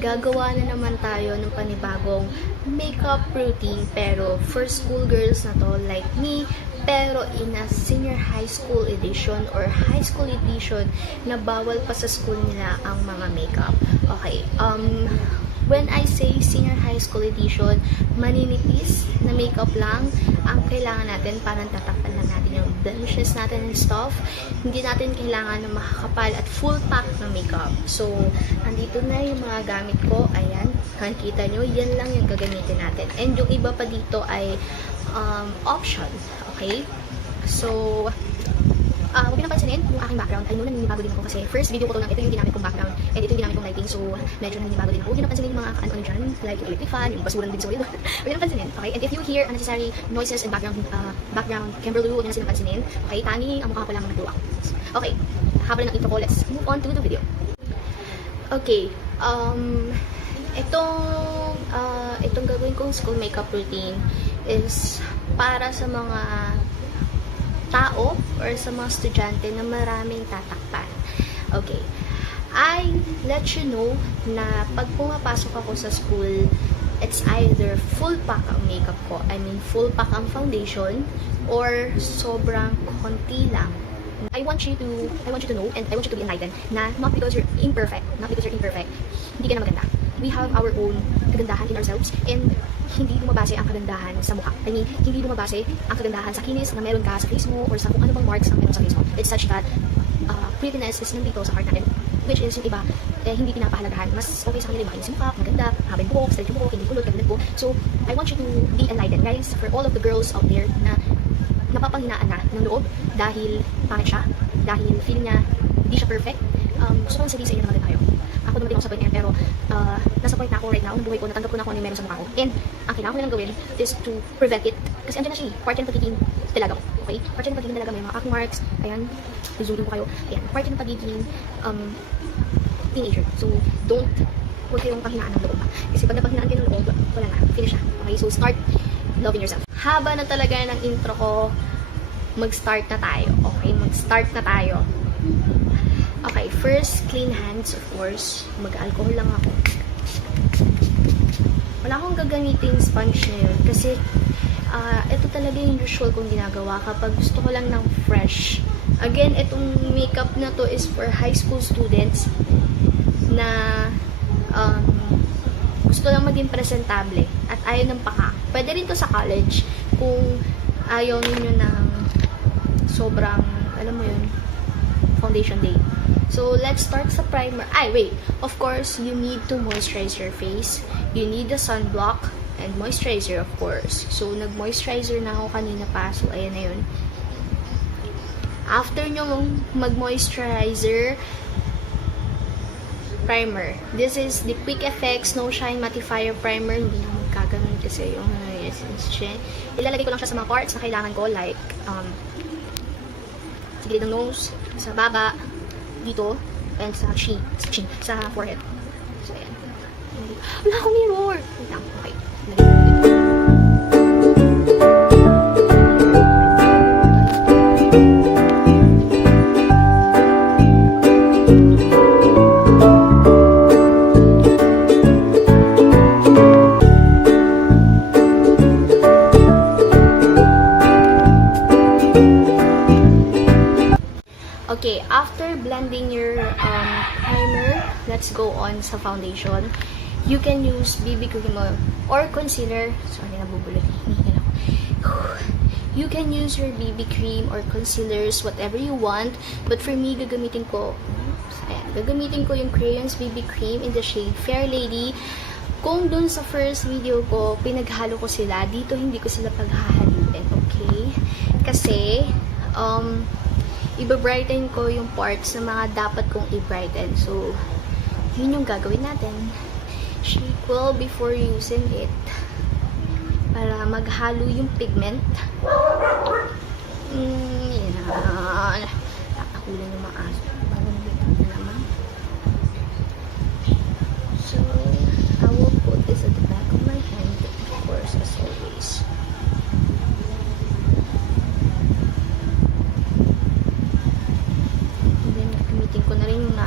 gagawa na naman tayo ng panibagong makeup routine, pero for school girls na to like me, pero in a senior high school edition or high school edition na bawal pa sa school nila ang mga makeup. Okay, when I say senior high school edition, maninipis na makeup lang ang kailangan natin, parang tatakpan lang natin yung blemishes natin and stuff. Hindi natin kailangan ng makakapal at full pack na makeup. So, andito na yung mga gamit ko. Ayan, nakikita nyo, yan lang yung gagamitin natin. And yung iba pa dito ay option. Okay? So, huwag nyo napansinin yung aking background. I know naninibago din ako kasi first video ko to lang, ito yung ginamit kong background and ito yung ginamit kong lighting, so medyo naninibago din ako. Huwag nyo napansinin yung mga ano dyan, like yung electric fan, yung basuran din so yun. Huwag nyo napansinin, okay? And if you hear unnecessary noises and background Kimberly, huwag nyo na napansinin. Okay, tanging ang mukha ko lang nagluwak. Okay, habang ng intro ko, let's move on to the video. Okay, itong gagawin kong school makeup routine is para sa mga tao or sa mga estudyante na maraming tatakpan. Okay. I let you know na pag pumapasok ako sa school, it's either full pack ang makeup ko. I mean, full pack ang foundation or sobrang konti lang. I want you to know and I want you to be enlightened na not because you're imperfect, hindi ka na maganda. We have our own kagandahan in ourselves and hindi bumabase ang kagandahan sa mukha. I mean, hindi bumabase ang kagandahan sa kinis na meron ka sa face mo or sa kung ano bang marks ang meron sa face mo. It's such that prettiness is nandito sa heart natin, which is yung iba, hindi pinapahalagahan. Mas okay sa kanila yung makinis yung mukha, maganda, haba yung buhok, straight yung buhok, hindi kulot, kabilang buhok. So, I want you to be enlightened, guys, for all of the girls out there na napapanghinaan na ng loob dahil pangit siya, dahil feeling niya hindi siya perfect. Gusto ko lang sabihin sa inyo na maganda tayo. Ako dumating ako sa point niyan, pero nasa point na ako right now, ng buhay ko, natanggap ko na kung ano yung meron sa mukha ko. And ang kailangan ko nilang gawin is to prevent it. Kasi andyan na siya, part yan ng pagiging dalaga ko. Okay? Part yan ng pagiging dalaga, may mga acne marks. Ayan, zoom ko kayo. Ayan, part yan ng pagiging teenager. So, huwag kayong panghinaan ng loob. Kasi pag napanghinaan kayo ng loob, wala na, finish na. Okay? So, start loving yourself. Haba na talaga ng intro ko, mag-start na tayo. Okay? Mag-start na tayo. Okay, first, clean hands, of course. Mag-alcohol lang ako. Wala akong gagamitin sponge ngayon kasi ito talaga yung usual kong ginagawa kapag gusto ko lang ng fresh. Again, itong makeup na to is for high school students na gusto lang maging presentable at ayaw ng paka. Pwede rin to sa college kung ayaw ninyo ng sobrang, alam mo yun, foundation day. So, let's start sa primer. Wait. Of course, you need to moisturize your face. You need the sunblock and moisturizer, of course. So, nag-moisturizer na ako kanina pa. So, ayan na yun. After nyo mag-moisturizer, primer. This is the Quick Effects No Shine Mattifier Primer. Hindi na magkaganon kasi yung ilalagay ko lang siya sa mga parts na kailangan ko, like sa gilid ng nose, sa baba, dito, and sa chin, sa forehead. So, ayan. Wala akong mirror! Wait lang, okay. Okay, after blending your primer, let's go on sa foundation. You can use BB cream or concealer. Sorry, nabubulot. You can use your BB cream or concealers, whatever you want. But for me, gagamitin ko yung Crayons BB cream in the shade Fair Lady. Kung dun sa first video ko, pinaghalo ko sila. Dito, hindi ko sila paghahaluin. Okay? Kasi, iba-brighten ko yung parts na mga dapat kong i-brighten. So, yun yung gagawin natin. Shake well before using it. Para maghalo yung pigment. Yan. Tatakulan yung mga aso. So, I will put this at the back of my hand, of course, as always.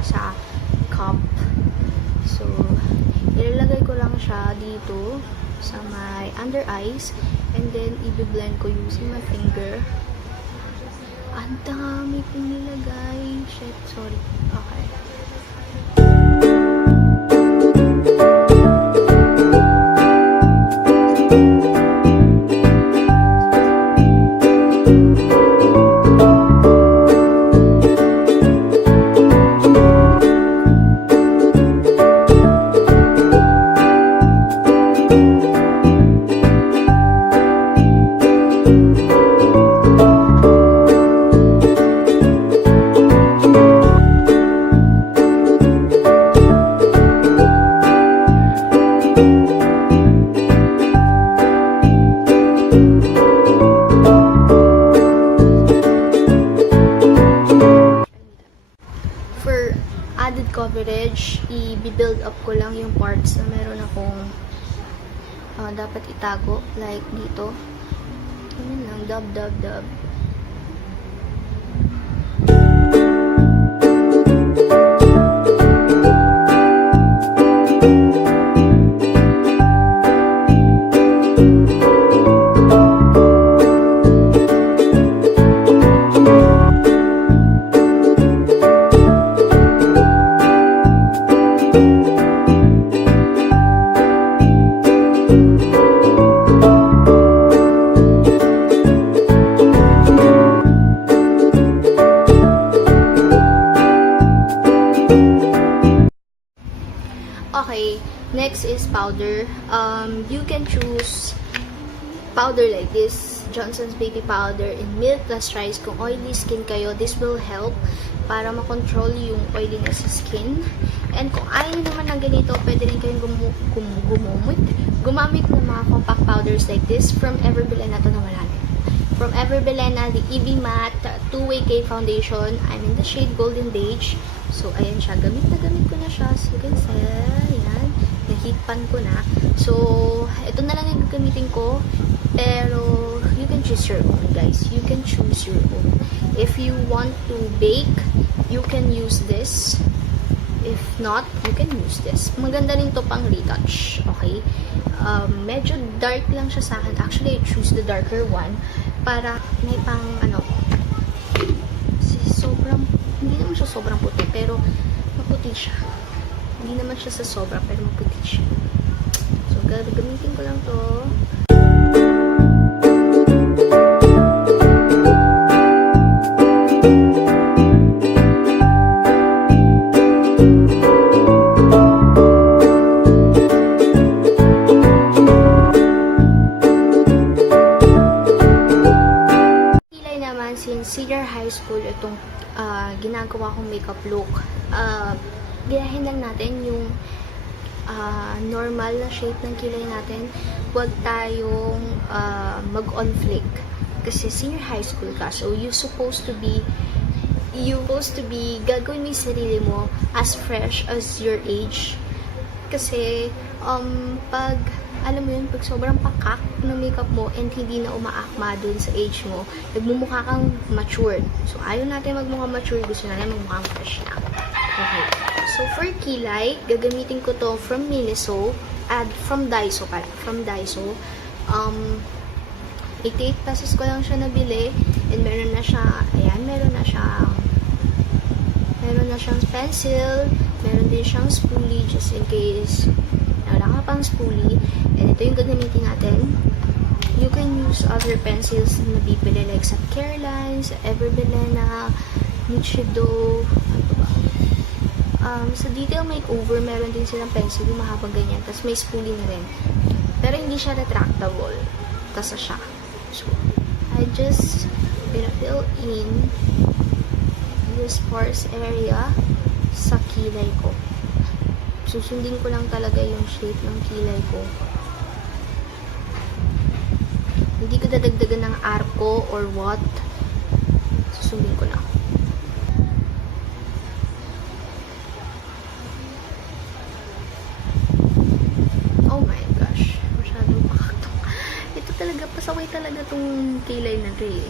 Sa cup. So, sa my under eyes. And then, i-blend ko using my finger. Ang dami kong nilagay. Shit, sorry. Okay. Coverage, i-build up ko lang yung parts na meron akong dapat itago, like dito. Yun lang, dab. Okay, next is powder. You can choose powder like this, Johnson's Baby Powder in milk plus rice. Kung oily skin kayo, this will help para makontrol yung oiliness sa skin. And kung ayaw naman ng ganito, pwede rin kayong gumamit ng mga compact powders like this from Everbelena to na wala. From Everbelena, the EB Matte 2-Way K Foundation. I'm in the shade Golden Beige. So, ayan siya. Gamit na gamit ko na siya. So, you can see, ayan. Nahit pan ko na. So, ito na lang yung gagamitin ko. Pero, you can choose your own, guys. You can choose your own. If you want to bake, you can use this. If not, you can use this. Maganda rin to pang retouch. Okay? Medyo dark lang siya sa akin. Actually, I choose the darker one. Para may pang, hindi naman siya sobrang puti, pero maputi siya. Hindi naman siya sa sobra, pero maputi siya. So, gagamitin ko lang to. Kilay naman, since senior high school, itong ginagawa kong makeup look, gayahin lang natin yung normal na shape ng kilay natin. Huwag tayong mag-on flick. Kasi senior high school ka, so you're supposed to be gagawin mo yung sarili mo as fresh as your age. Kasi pag alam mo yun, pag sobrang pakak ng makeup mo and hindi na umaakma dun sa age mo, nagmumukha kang matured. So, ayaw natin magmukha matured. Gusto natin magmukha fresh na. Okay. So, for kilay, gagamitin ko to from Miniso. From Daiso pala. From Daiso. 88 pesos ko lang siya nabili. And meron na siya, ayan, meron na siyang pencil. Meron din siyang spoolie just in case wala ka pang spoolie. And ito yung gagamitin natin. You can use other pencils na nabibili like sa Crayons, sa Everbelena, Nichido, ano ba? Sa Detail Makeover, meron din silang pencil yung mahabang ganyan. Tapos may spoolie na rin. Pero hindi siya retractable. Tasa siya. So, I just fill in this sparse area sa kilay ko. Susundin ko lang talaga yung shape ng kilay ko. Hindi ko dadagdagan ng arco or what. Susundin ko lang. Oh my gosh. Masyadong pakakto. Ito talaga, pasaway talaga tong kilay na ito eh.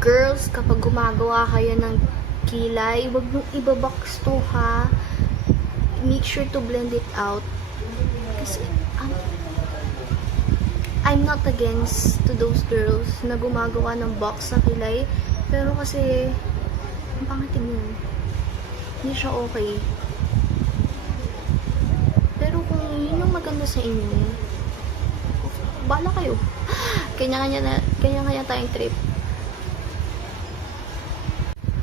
Girls, kapag gumagawa kayo ng kilay, wag nung ibabox to ha. make sure to blend it out. Kasi, I'm not against to those girls na gumagawa ng box na kilay. Pero kasi, ang pangit tignan. Hindi siya okay. Pero kung yun yung maganda sa inyo, bala kayo. Kanya-kanya tayong trip.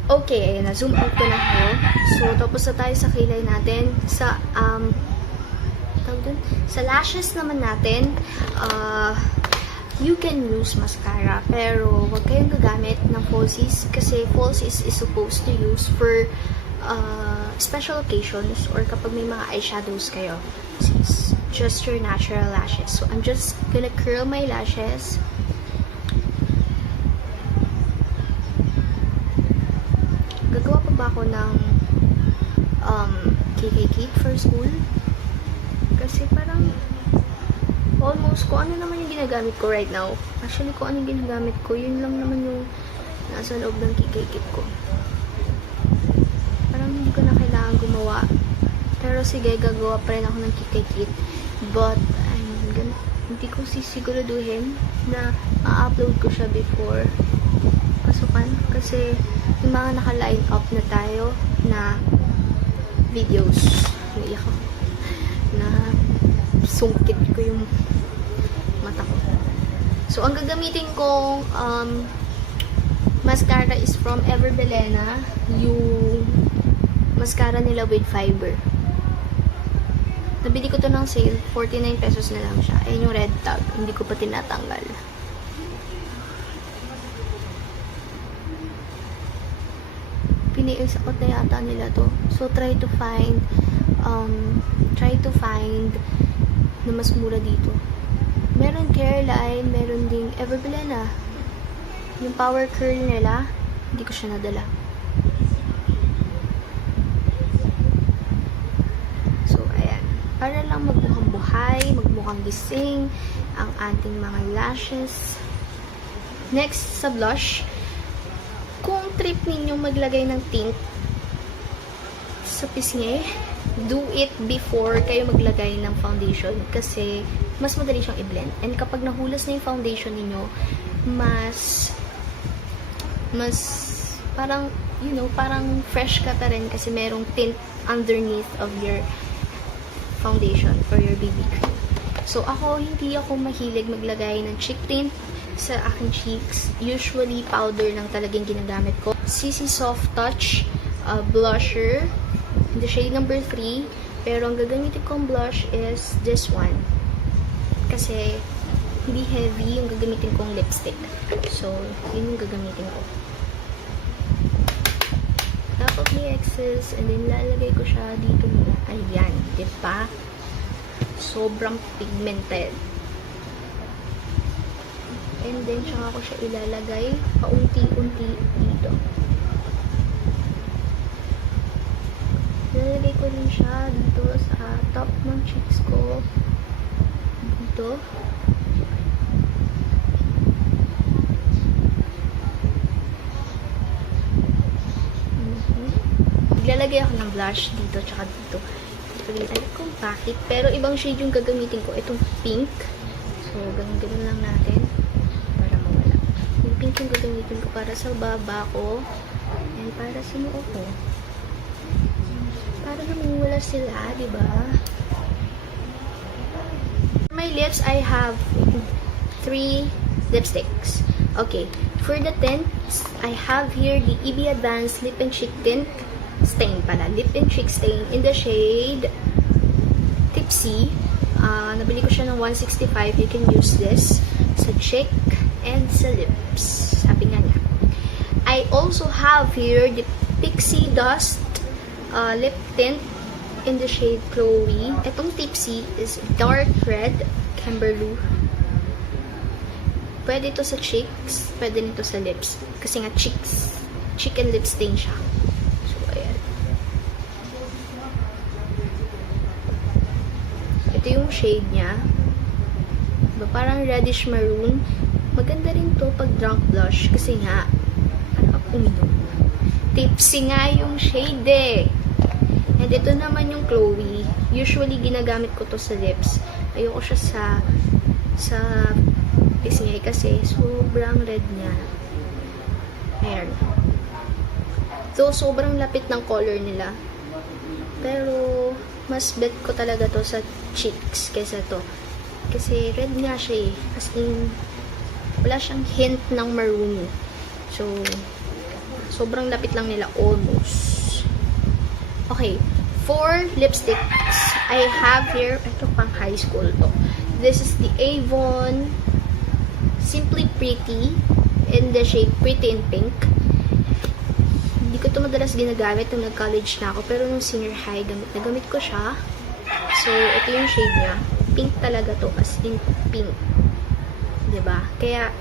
Okay, ayan na. Zoom out ko na ako. So, tapos na tayo sa kilay natin. Sa, sa lashes naman natin, you can use mascara. Pero, huwag kayong gagamit ng falsies. Kasi falsies is supposed to use for special occasions or kapag may mga eyeshadows kayo. This is just your natural lashes. So, I'm just gonna curl my lashes. Gagawa pa ba ako ng KK kit for school? Kasi parang almost kung ano naman yung ginagamit ko right now. Actually, kung ano yung ginagamit ko, yun lang naman yung nasa loob ng KK kit ko. Parang hindi ko na kailangan gumawa. Pero sige, gagawa pa rin ako ng KK kit. But, hindi ko sisiguraduhin na ma-upload ko siya before pasukan. Kasi, yung mga naka-line up na tayo na videos. Naiyak ako. Na sungkit ko yung mata ko. So, ang gagamitin kong mascara is from Everbelena. Yung mascara nila with fiber. Nabili ko to ng sale. 49 pesos na lang siya. Ayun yung red tag. Hindi ko pa tinatanggal. Piniisakot na yata nila to. So, try to find na mas mura dito. Meron Careline, meron ding Everbelena. Yung power curl nila, hindi ko siya nadala. So, ayan. Para lang magmukhang buhay, magmukhang gising ang ating mga lashes. Next, sa blush. Kung trip ninyo maglagay ng tint sa pisngi, do it before kayo maglagay ng foundation kasi mas madali siyang i-blend. And kapag nahulas na yung foundation ninyo, mas parang, you know, parang fresh ka pa rin kasi merong tint underneath of your foundation for your BB cream. So, hindi ako mahilig maglagay ng cheek tint sa aking cheeks. Usually, powder lang talagang ginagamit ko. CC Soft Touch blusher in the shade number 3. Pero ang gagamitin kong blush is this one. Kasi, hindi heavy yung gagamitin kong lipstick. So, yun yung gagamitin ko. Top of the excess, and then lalagay ko siya dito muna. Ayan, diba? Sobrang pigmented. And then, tsaka ko siya ilalagay paunti-unti dito. Ilalagay ko rin siya dito sa top ng cheeks ko. Dito. Ilalagay ako ng blush dito, tsaka dito. Pagalitan ko bakit. Pero ibang shade yung gagamitin ko. Itong pink. So, ganun lang natin. Pink yung gagamitin ko para sa baba ko and para sa noo ko. Para naman wala sila, diba? For my lips, I have 3 lipsticks. Okay. For the tints, I have here the EB Advanced Lip and Cheek Tint Stain pala. Lip and Cheek Stain in the shade Tipsy. Nabili ko siya ng 165. You can use this sa cheek and sa lips. Sabi nga niya. I also have here the Pixie Dust lip tint in the shade Chloe. Itong Tipsy is dark red Camberlou. Pwede ito sa cheeks, pwede nito sa lips. Kasi nga cheeks. Cheek and lip stain siya. So, ayan. Ito yung shade niya. Diba, parang reddish maroon. Maganda rin to pag drunk blush kasi nga parang uminom. Tipsy nga yung shade eh. And ito naman yung Chloe. Usually, ginagamit ko to sa lips. Ayoko siya sa pisngay kasi sobrang red niya. Ayan. So, sobrang lapit ng color nila. Pero, mas bet ko talaga to sa cheeks kaysa to. Kasi red nga siya eh. As in, wala siyang hint ng maroon. So, sobrang lapit lang nila. Almost. Okay. For lipsticks, I have here, ito pang high school to. This is the Avon Simply Pretty in the shade Pretty in Pink. Hindi ko ito madalas ginagamit nung nag-college na ako. Pero nung senior high, gamit ko siya. So, ito yung shade niya. Pink talaga to. As in pink. Diba? Kaya,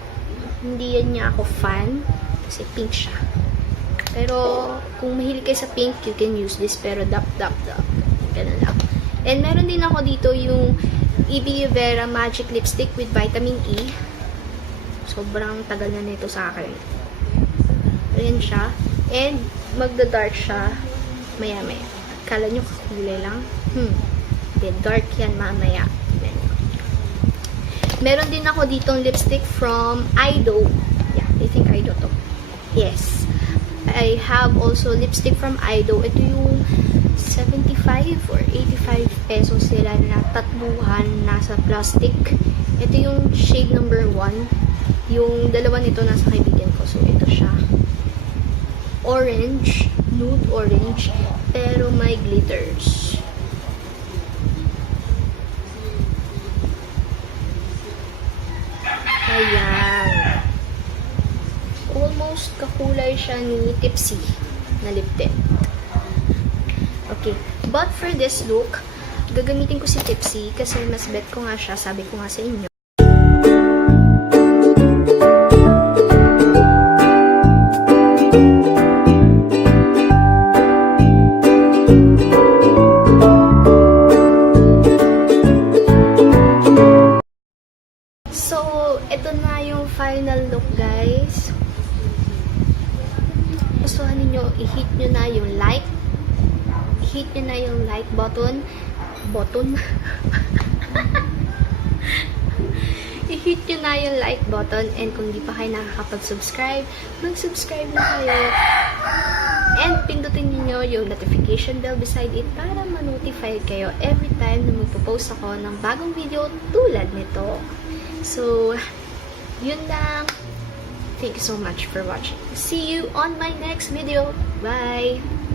hindi yan niya ako fan. Kasi pink siya. Pero, kung mahilig kayo sa pink, you can use this. Pero, dap. Ganun lang. And, meron din ako dito yung EB Vera Magic Lipstick with Vitamin E. Sobrang tagal na nito sa akin. Ayan siya. And, magda-dark siya maya-maya. Kala nyo kakulay lang? Then, dark yan mamaya. Meron din ako ditong lipstick from Daiso. Yeah, I think Daiso to. Yes. I have also lipstick from Daiso. Ito yung 75 or 85 pesos sila na tatluhan nasa plastic. Ito yung shade number 1. Yung dalawa nito nasa kaibigan ko. So, ito siya. Orange. Nude orange. Pero may glitters. Ayan. Almost kakulay siya ni Tipsy na lip tint. Okay. But for this look, gagamitin ko si Tipsy kasi mas bet ko nga siya. Sabi ko nga sa inyo. Ito na yung final look, guys. Gustuhan niyo, i-hit nyo na yung like. I-hit nyo na yung like button. I-hit nyo na yung like button. And kung di pa kayo nakakapag-subscribe, mag-subscribe na kayo. And pindutin niyo yung notification bell beside it para ma-notify kayo every time na magpo-post ako ng bagong video tulad nito. So, yun lang. Thank you so much for watching. See you on my next video. Bye!